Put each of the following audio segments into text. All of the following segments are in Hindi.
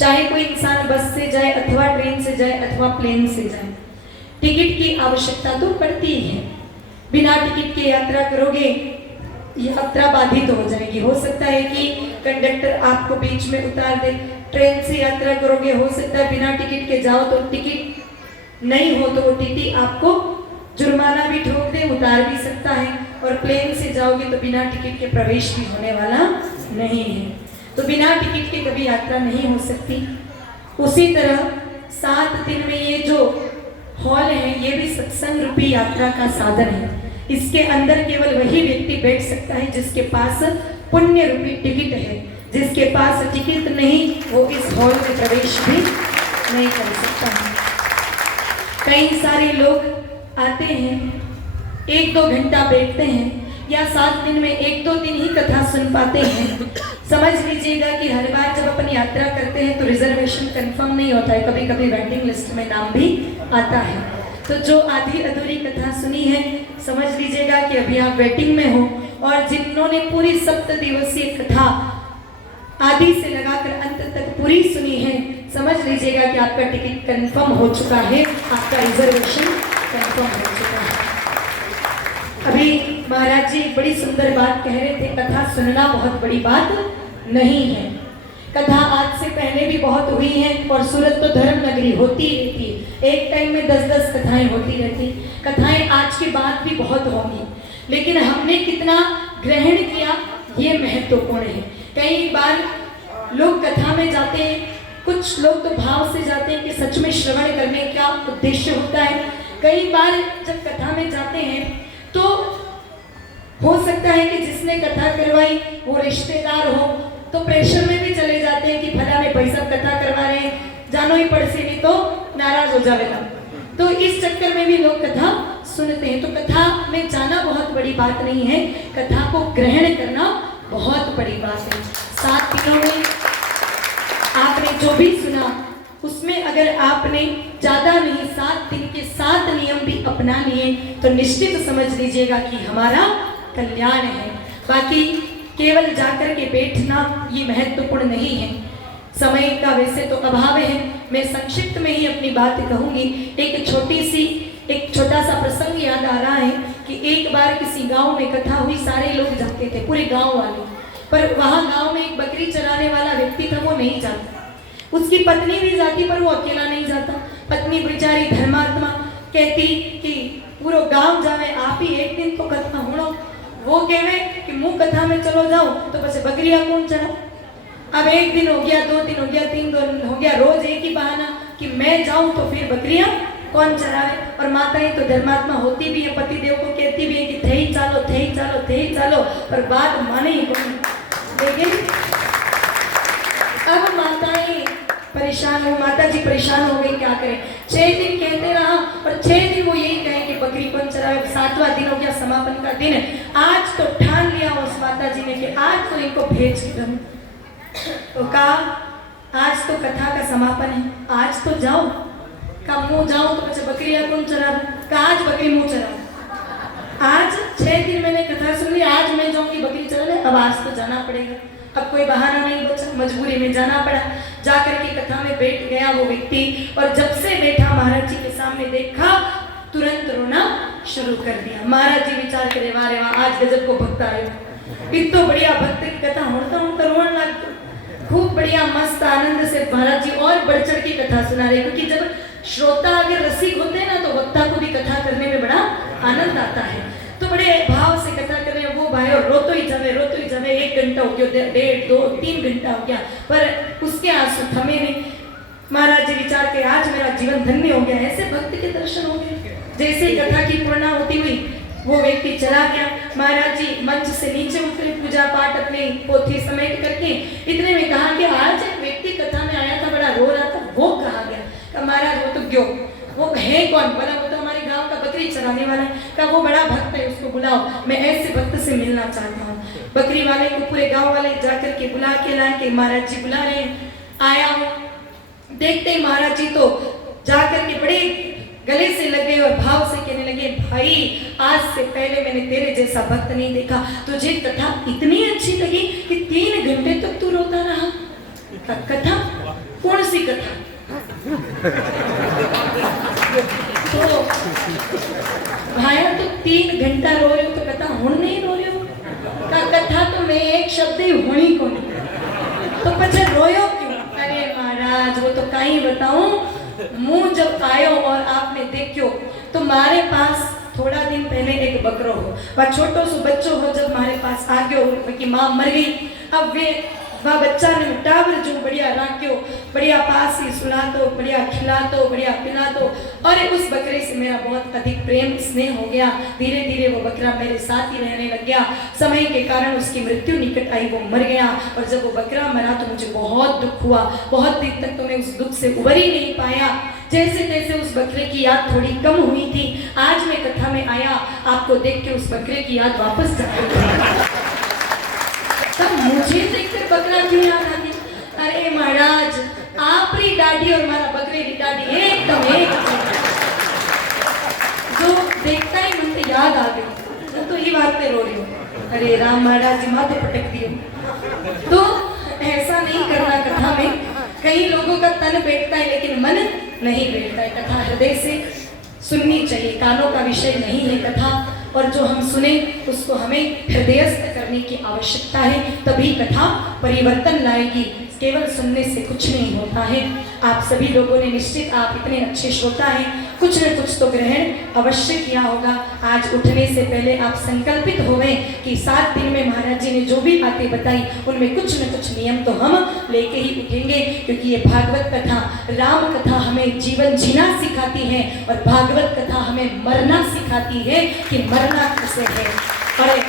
चाहे कोई इंसान बस से जाए अथवा ट्रेन से जाए अथवा प्लेन से जाए, टिकट की आवश्यकता तो पड़ती ही है। बिना टिकट के यात्रा करोगे, यात्रा बाधित हो जाएगी। हो सकता है कि कंडक्टर आपको बीच में उतार दे। ट्रेन से यात्रा करोगे, हो सकता है बिना टिकट के जाओ तो टिकट नहीं हो तो वो टीटी आपको जुर्माना भी ठोक दे, उतार भी सकता है। और प्लेन से जाओगे तो बिना टिकट के प्रवेश भी होने वाला नहीं है, तो बिना टिकट के कभी यात्रा नहीं हो सकती। उसी तरह 7 दिन में ये जो हॉल है ये भी सत्संग रूपी यात्रा का साधन है। इसके अंदर केवल वही व्यक्ति बैठ सकता है जिसके पास पुण्य रूपी टिकट है। जिसके पास टिकट नहीं वो इस हॉल में प्रवेश भी नहीं कर सकता है। कई सारे लोग आते हैं, 1-2 घंटा बैठते हैं या 7 दिन में 1-2 दिन ही कथा सुन पाते हैं। समझ लीजिएगा कि हर बार जब अपन यात्रा करते हैं तो रिजर्वेशन कंफर्म नहीं होता है, कभी कभी वेटिंग लिस्ट में नाम भी आता है। तो जो आधी अधूरी कथा सुनी है समझ लीजिएगा कि अभी आप वेटिंग में हो, और जिन्होंने पूरी 7 दिवसीय कथा आदि से लगाकर अंत तक पूरी सुनी है, समझ लीजिएगा कि आपका टिकट कंफर्म हो चुका है, आपका रिजर्वेशन कंफर्म हो चुका है। अभी महाराज जी बड़ी सुंदर बात कह रहे थे, कथा सुनना बहुत बड़ी बात नहीं है। कथा आज से पहले भी बहुत हुई है और सूरत तो धर्म नगरी होती ही रहती है। एक टाइम में 10-10 कथाएं होती रहती। कथाएं आज के बाद भी बहुत होंगी, लेकिन हमने कितना ग्रहण किया ये महत्वपूर्ण है। कई बार लोग कथा में जाते हैं, कुछ लोग तो भाव से जाते हैं कि सच में श्रवण करने का उद्देश्य होता है। कई बार जब कथा में जाते हैं तो हो सकता है कि जिसने कथा करवाई वो रिश्तेदार हो, तो प्रेशर में भी चले जाते हैं कि फला में भाई सब कथा करवा रहे हैं, जानो ही पड़से नहीं तो नाराज हो जाएगा। तो इस चक्कर में भी लोग कथा सुनते हैं। तो कथा में जाना बहुत बड़ी बात नहीं है, कथा को ग्रहण करना बहुत बड़ी बात है। 7 दिनों में आपने जो भी सुना उसमें अगर आपने ज्यादा नहीं 7 दिन के 7 नियम भी अपना लिए तो निश्चित समझ लीजिएगा कि हमारा कल्याण है। बाकी केवल जाकर के बैठना ये महत्वपूर्ण नहीं है। समय का वैसे तो अभाव है, मैं संक्षिप्त में ही अपनी बात कहूंगी। एक छोटा सा प्रसंग याद आ रहा है कि एक बार किसी गांव में कथा हुई, सारे लोग जाते थे, पूरे गांव वाले, पर वहां गांव में एक बकरी चराने वाला व्यक्ति था, वो नहीं जाता। उसकी पत्नी भी जाती पर वो अकेला नहीं जाता। पत्नी बेचारी धर्मात्मा कहती कि पूरा गांव जावे, आप ही एक दिन तो कथा होना। वो कहवे कि मुँह कथा में चलो जाओ तो बस बकरिया कौन चढ़ा। अब 1 दिन हो गया, 2 दिन हो गया, 3 दिन हो गया, रोज एक ही बहाना कि मैं जाऊं तो फिर बकरियां कौन चरावे। और माताएं तो धर्मात्मा होती भी है, पति देव को कहती भी है कि थे ही चालो, थे ही चालो, थे ही चालो, पर बात माने ही कौन। लेकिन अब माताएं परेशान हो, माता जी परेशान हो गई, क्या करें। 6 दिन कहते रहा और 6 दिन वो यही कहे कि बकरी कौन चरावे। 7वां दिन हो गया, समापन का दिन। आज तो ठान लिया उस माता जी ने कि आज तो इनको भेज के दूं। तो कहा आज तो कथा का समापन है, आज तो जाओ। का मुँह जाओ तो बच्चे बकरियां कौन चरावे। कहा आज बकरी मुँह चराओ। आज 6 दिन मैंने कथा सुन ली, आज मैं जाऊंगी बकरी चराने। अब आज तो जाना पड़ेगा, अब कोई बहाना नहीं बचा, मजबूरी में जाना पड़ा। जाकर के कथा में बैठ गया वो व्यक्ति, और जब से बैठा महाराज जी के सामने देखा तुरंत रोना शुरू कर दिया। महाराज जी विचार करे, वारे वाह आज गजब को भक्त आए, इतना बढ़िया भक्त की कथा होता रोने लग। खूब बढ़िया मस्त आनंद से महाराज जी और बढ़ चढ़ की कथा सुना रहे, क्योंकि जब श्रोता अगर रसिक होते हैं ना तो वक्ता को भी कथा करने में बड़ा आनंद आता है। तो बड़े भाव से कथा कर रहे हैं वो भाई, और रोतो ही जावे 1 घंटा हो गया, 1.5, 2, 3 घंटा हो गया, पर उसके आंसू थमे नहीं। महाराज जी विचार के आज मेरा जीवन धन्य हो गया, ऐसे भक्त के दर्शन हो गए। जैसे ही कथा की पूर्णाहुति हुई वो व्यक्ति चला गया। महाराज जी मंच से नीचे उतरे, पूजा पाठ अपनी पोथी समेट करके। इतने में कहा कि आज एक व्यक्ति कथा में आया था, बड़ा रो रहा था, वो कहा गया। कहा महाराज वो तो क्यों, वो है कौन। बोला वो तो हमारे गांव का बकरी चराने वाला है। कहा वो बड़ा भक्त है, उसको बुलाओ, मैं ऐसे भक्त से मिलना चाहता हूँ। बकरी वाले को पूरे गांव वाले जाकर के बुला के लाए कि महाराज जी बुला रहे हैं। आया हूँ, देखते ही महाराज जी तो जाकर के बड़े गले से लगे और भाव से कहने लगे, भाई आज से पहले मैंने तेरे जैसा भक्त नहीं देखा। तुझे कथा इतनी अच्छी लगी कि 3 घंटे तक तू रोता रहा। कथा कौन सी कथा? तो भाया तो 3 घंटा रो रहे हो तो कथा हुण नहीं रो रहे हो? कथा तो मैं एक शब्द ही हुणी को नहीं तो पछे रोयो क्यों? अरे महाराज वो तो कहीं बताऊं, मुंह जब आयो और आपने देखो तो मारे पास थोड़ा दिन पहले एक बकरो हो वह छोटो सो बच्चो हो जब हमारे पास आ गयो कि माँ मर गई। अब वे वह बच्चा ने टावर जो बढ़िया राख्यो, बढ़िया पास ही सुला दो, बढ़िया खिला दो, बढ़िया पिला दो। और उस बकरे से मेरा बहुत अधिक प्रेम स्नेह हो गया। धीरे धीरे वो बकरा मेरे साथ ही रहने लग गया। समय के कारण उसकी मृत्यु निकट आई, वो मर गया। और जब वो बकरा मरा तो मुझे बहुत दुख हुआ। बहुत दिन तक तो मैं उस दुख से उबर ही नहीं पाया। जैसे तैसे उस बकरे की याद थोड़ी कम हुई थी। आज मैं कथा में आया, आपको देख के उस बकरे की याद वापस जाती तब मुझे देखकर बकरा क्यों याद आती? अरे महाराज आपरी दाढ़ी और मारा बकरे की दाढ़ी एकदम एक जो देखता ही मन से याद आ गई तो ये बात पे रो रही हूँ। अरे राम महाराज जी माथे पटक दियो। तो ऐसा नहीं करना कथा में। कई लोगों का तन बैठता है लेकिन मन नहीं बैठता है। कथा हृदय से सुननी चाहिए, कानों का विषय नहीं है कथा। और जो हम सुने उसको हमें हृदयस्थ करने की आवश्यकता है, तभी कथा परिवर्तन लाएगी। केवल सुनने से कुछ नहीं होता है। आप सभी लोगों ने निश्चित, आप इतने अच्छे श्रोता हैं, कुछ न कुछ तो ग्रहण अवश्य किया होगा। आज उठने से पहले आप संकल्पित हो गए कि 7 दिन में महाराज जी ने जो भी बातें बताई उनमें कुछ न कुछ नियम तो हम लेके ही उठेंगे। क्योंकि ये भागवत कथा, राम कथा हमें जीवन जीना सिखाती है और भागवत कथा हमें मरना सिखाती है कि मरना कैसे है। और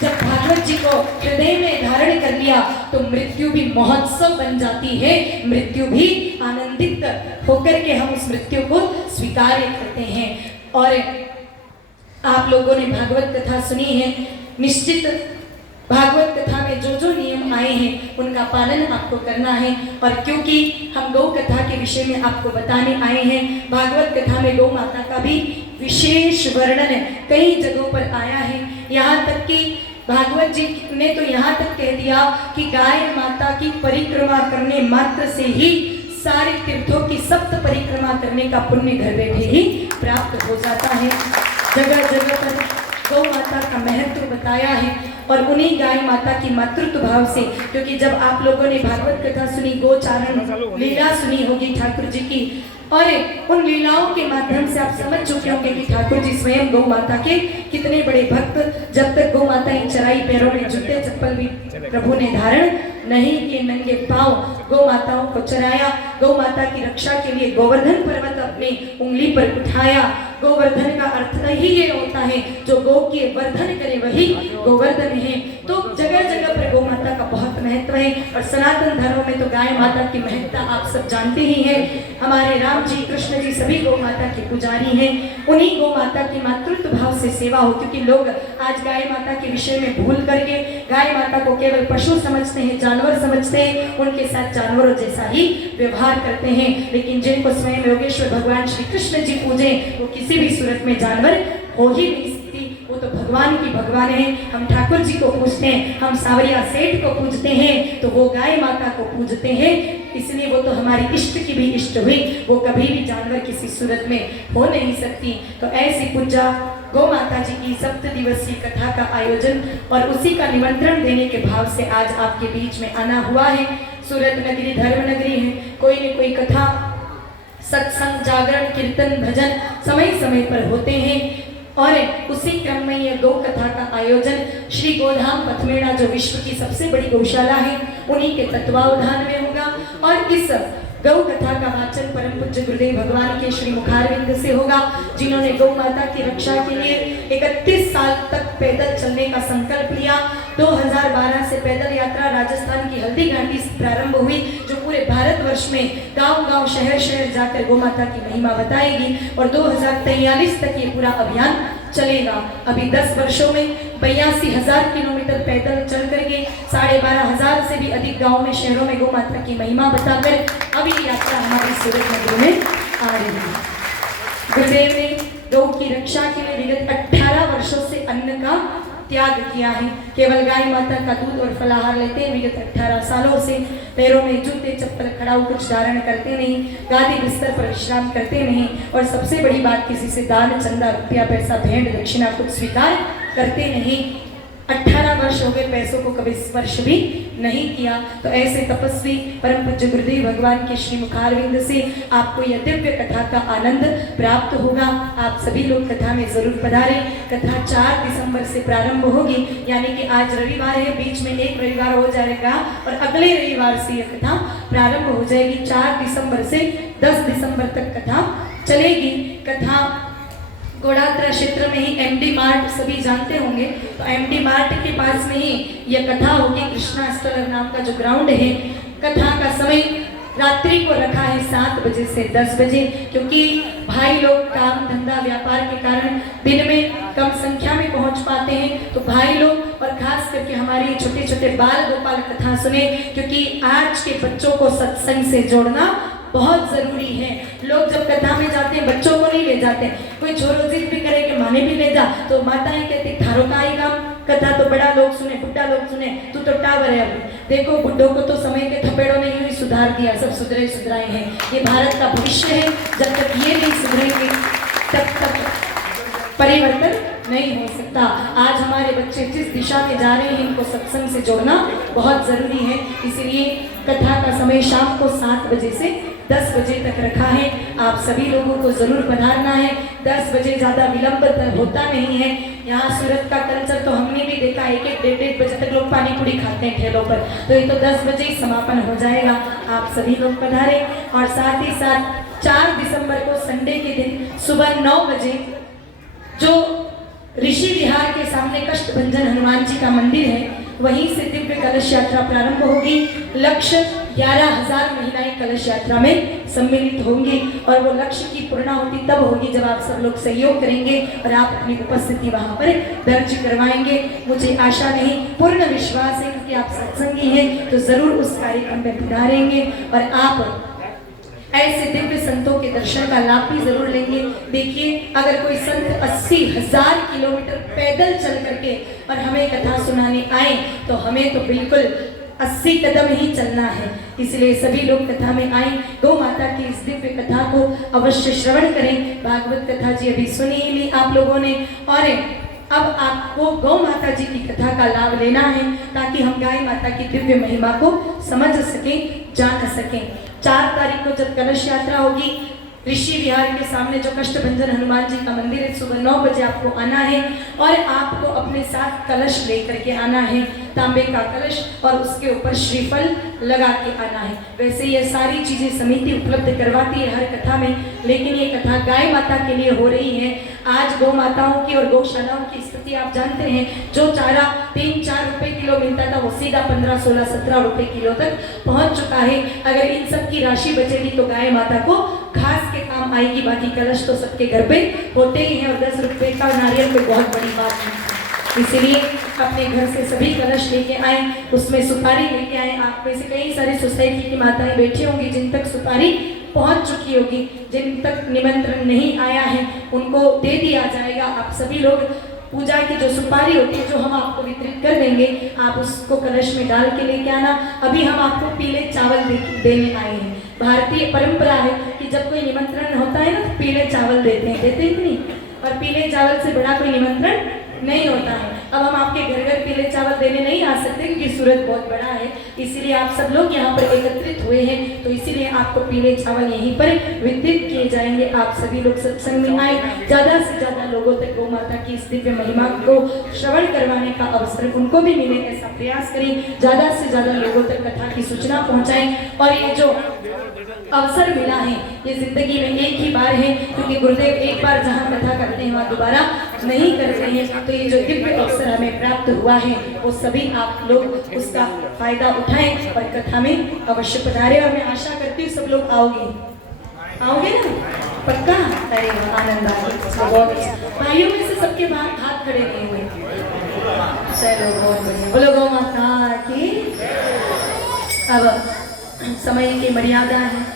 जब भागवत जी को हृदय में धारण कर लिया तो मृत्यु भी महोत्सव बन जाती है। मृत्यु भी आनंदित होकर के हम उस मृत्यु को स्वीकार करते हैं। और आप लोगों ने भागवत कथा सुनी है। निश्चित भागवत कथा में जो जो नियम आए हैं उनका पालन आपको करना है। और क्योंकि हम गौ कथा के विषय में आपको बताने आए हैं, भागवत कथा में गौ माता का भी विशेष वर्णन कई जगहों पर आया है। यहाँ तक कि भागवत जी ने तो यहाँ तक कह दिया कि गाय माता की परिक्रमा करने मात्र से ही सारे तीर्थों की 7 परिक्रमा करने का पुण्य घर बैठे ही प्राप्त हो जाता है। जगह जगह पर गौ माता का महत्व बताया है और उन्हीं गाय माता की मातृत्व भाव से, क्योंकि जब आप लोगों ने भागवत कथा सुनी, गोचारण लीला सुनी होगी ठाकुर जी की, और उन लीलाओं के माध्यम से आप समझ चुके होंगे कि ठाकुर जी स्वयं गौ माता के कितने बड़े भक्त। जब तक गौ माता की चराई, पैरों में जूते चप्पल भी प्रभु ने धारण नहीं किए, नंगे पांव गौ माताओं को चराया। गौ माता की रक्षा के लिए गोवर्धन पर्वत अपनी उंगली पर उठाया। गोवर्धन का अर्थ ही ये होता है जो गौ के वर्धन करे वही गोवर्धन है। तो जगह जगह पर गौ माता का बहुत महत्व है। और सनातन धर्म में तो गाय माता की महत्ता आप सब जानते ही हैं। हमारे राम जी, कृष्ण जी सभी गौ माता के पुजारी हैं। उन्हीं गौ माता की मातृत्व भाव से सेवा हो, क्योंकि लोग आज गाय माता के विषय में भूल करके गाय माता को केवल पशु समझते हैं, जानवर समझते हैं, उनके साथ जानवरों जैसा ही व्यवहार करते हैं। लेकिन जिनको स्वयं योगेश्वर भगवान श्री कृष्ण जी पूजे वो किसी भी सूरत में जानवर हो ही नहीं सकती। वो तो भगवान की भगवान है। हम ठाकुर जी को पूजते हैं, हम सावरिया सेठ को पूजते हैं, तो वो गाय माता को पूजते हैं। इसलिए वो तो हमारी इष्ट की भी इष्ट हुई, वो कभी भी जानवर किसी सूरत में हो नहीं सकती। तो ऐसी पूजा गौ माता जी की 7 दिवसीय कथा का आयोजन और उसी का निमंत्रण देने के भाव से आज आपके बीच में आना हुआ है। सूरत नगरी धर्म नगरी है। कोई न कोई कथा, सत्संग, जागरण, कीर्तन, भजन समय समय पर होते हैं। और उसी क्रम में यह गौ कथा का आयोजन श्री गोधाम पथमेड़ा, जो विश्व की सबसे बड़ी गौशाला है, उन्हीं के तत्वावधान में होगा। और इस गौ कथा का वाचन परम पूज्य गुरुदेव भगवान के श्री मुखारविंद से होगा, जिन्होंने गौ माता की रक्षा के लिए 31 साल तक पैदल चलने का संकल्प लिया। 2012 से पैदल यात्रा राजस्थान की हल्दी घाटी से प्रारंभ हुई, जो पूरे भारतवर्ष में गांव-गांव, शहर-शहर जाकर गौ माता की महिमा बताएगी। और 2043 तक ये पूरा अभियान चलेगा। अभी 10 वर्षों में 82,000 किलोमीटर पैदल चल करके 12,500 से भी अधिक गाँव में, शहरों में गौ माता की महिमा बताकर अभी यात्रा हमारी सूरत नगरी में आ रही है। गुरुदेव ने गौ की रक्षा के लिए विगत 18 वर्षों से अन्न का त्याग किया है। केवल गाय माता का दूध और फलाहार लेते हैं विगत 18 सालों से। पैरों में जूते चप्पल खड़ाऊ कुछ धारण करते नहीं, गादी बिस्तर पर विश्राम करते नहीं, और सबसे बड़ी बात किसी से दान चंदा रुपया पैसा भेंट दक्षिणा कुछ स्वीकार करते नहीं। 18 वर्ष हो गए, पैसों को कभी स्पर्श भी नहीं किया। तो ऐसे तपस्वी परम पूज्य गुरुदेव भगवान के श्री मुखारविंद से आपको यह दिव्य कथा का आनंद प्राप्त होगा। आप सभी लोग कथा में जरूर पधारें। कथा 4 दिसंबर से प्रारंभ होगी, यानी कि आज रविवार है, बीच में एक रविवार हो जाएगा और अगले रविवार से यह कथा प्रारंभ हो जाएगी। 4 दिसंबर से 10 दिसंबर तक कथा चलेगी। कथा गोड़ात्रा क्षेत्र में ही एमडी मार्ट सभी जानते होंगे, तो एमडी मार्ट के पास में ही यह कथा होगी। कृष्णा स्थल नाम का जो ग्राउंड है, कथा का समय रात्रि को रखा है 7 बजे से 10 बजे, क्योंकि भाई लोग काम धंधा व्यापार के कारण दिन में कम संख्या में पहुंच पाते हैं। तो भाई लोग और खास करके हमारे छोटे छोटे बाल गोपाल कथा सुने, क्योंकि आज के बच्चों को सत्संग से जोड़ना बहुत जरूरी है। लोग जब कथा में जाते हैं बच्चों को नहीं ले जाते, कोई छोरो जिद भी करे कि माने भी ले जा, तो माताएं कहती थारो का ही काम, कथा तो बड़ा लोग सुने, बुढ़ा लोग सुने, तू तो टावर है। अभी देखो बुढ़ों को तो समय के थपेड़ों ने यूं ही सुधार दिया, सब सुधरे सुधराए हैं। ये भारत का भविष्य है, जब तक ये नहीं सुधरेंगे तब तक परिवर्तन नहीं हो सकता। आज हमारे बच्चे जिस दिशा में जा रहे हैं, इनको सत्संग से जोड़ना बहुत जरूरी है। इसीलिए कथा का समय शाम को 7 बजे से 10 बजे तक रखा है। आप सभी लोगों को जरूर पधारना है। 10 बजे ज़्यादा विलंब होता नहीं है। यहाँ सूरत का कल्चर तो हमने भी देखा, 1-1, 1:30 बजे तक लोग पानी पूरी खाते हैं ठेलों पर, तो ये तो 10 बजे ही समापन हो जाएगा। आप सभी लोग पधारें। और साथ ही साथ 4 दिसंबर को संडे के दिन सुबह 9 बजे जो ऋषि विहार के सामने कष्टभंजन हनुमान जी का मंदिर है, वहीं से दिव्य कलश यात्रा प्रारंभ होगी। लक्ष्य 11,000 महिलाएं कलश यात्रा में सम्मिलित होंगी, और वो लक्ष्य की पूर्णाहुति तब होगी जब आप सब लोग सहयोग करेंगे और आप अपनी उपस्थिति वहां पर दर्ज करवाएंगे। मुझे आशा नहीं, पूर्ण विश्वास है, क्योंकि आप सत्संगी हैं तो जरूर उस कार्यक्रम में पधारेंगे और आप ऐसे दिव्य संतों के दर्शन का लाभ भी जरूर लेंगे। देखिए, अगर कोई संत 80,000 किलोमीटर पैदल चल करके और हमें कथा सुनाने आए, तो हमें तो बिल्कुल 80 कदम ही चलना है। इसलिए सभी लोग कथा में आए, गौ माता की इस दिव्य कथा को अवश्य श्रवण करें। भागवत कथा जी अभी सुनी ही ली आप लोगों ने, और अब आपको गौ माता जी की कथा का लाभ लेना है, ताकि हम गाय माता की दिव्य महिमा को समझ सकें, जान सकें। 4 तारीख को जब कलश यात्रा होगी, ऋषि विहार के सामने जो कष्टभंजन हनुमान जी का मंदिर है, सुबह 9 बजे आपको आना है और आपको अपने साथ कलश लेकर के आना है, तांबे का कलश, और उसके ऊपर श्रीफल लगा के आना है। वैसे ये सारी चीजें समिति उपलब्ध करवाती है हर कथा में, लेकिन ये कथा गाय माता के लिए हो रही है। आज गौ माताओं की और गौशालाओं की स्थिति आप जानते हैं, जो चारा 3-4 रुपए किलो मिलता था, वो सीधा 15, 16, 17 रुपए किलो तक पहुंच चुका है। अगर इन सब की राशि बचेगी तो गाय माता को घास के काम आएगी। बाकी कलश तो सबके घर पे होते ही हैं, और 10 रुपए का नारियल कोई बहुत बड़ी बात नहीं। इसलिए अपने घर से सभी कलश लेके आए, उसमें सुपारी लेके आए। आप में से कई सारी सोसाइटी की माताएं बैठी होंगी जिन तक सुपारी पहुंच चुकी होगी, जिन तक निमंत्रण नहीं आया है उनको दे दिया जाएगा। आप सभी लोग पूजा की जो सुपारी होती है, जो हम आपको वितरित कर देंगे, आप उसको कलश में डाल के लेके आना। अभी हम आपको पीले चावल देने आए हैं। भारतीय परंपरा है कि जब कोई निमंत्रण होता है ना, तो पीले चावल देते हैं कि नहीं, और पीले चावल से बड़ा कोई निमंत्रण नहीं होता है। अब हम आपके घर घर पीले चावल देने नहीं आ सकते, क्योंकि सूरत बहुत बड़ा है, इसीलिए आप सब लोग यहाँ पर एकत्रित हुए हैं, तो इसीलिए आपको पीले चावल यहीं पर वितरित किए जाएंगे। आप सभी लोग सत्संग में आए, ज्यादा से ज्यादा लोगों तक गौ माता की इस दिव्य महिमा को श्रवण करवाने का अवसर उनको भी मिले, ऐसा प्रयास करें। ज्यादा से ज्यादा लोगों तक कथा की सूचना पहुंचाएं। और ये जो अवसर मिला है, ये जिंदगी में एक ही बार है, क्योंकि गुरुदेव एक बार जहाँ कथा करते हैं वहाँ दोबारा नहीं करते हैं। तो ये जो दिव्य अवसर हमें प्राप्त हुआ है, वो सभी आप लोग उसका फायदा उठाएं और कथा में अवश्य पधारें। और मैं आशा करती हूँ सब लोग आओगे ना, पक्का? अरे आनंद आ। भाइयों में से सबके बाहर हाथ खड़े नहीं हुए, चलो बहुत बढ़िया, बोलो गौ माता की। अब समय की मर्यादा है,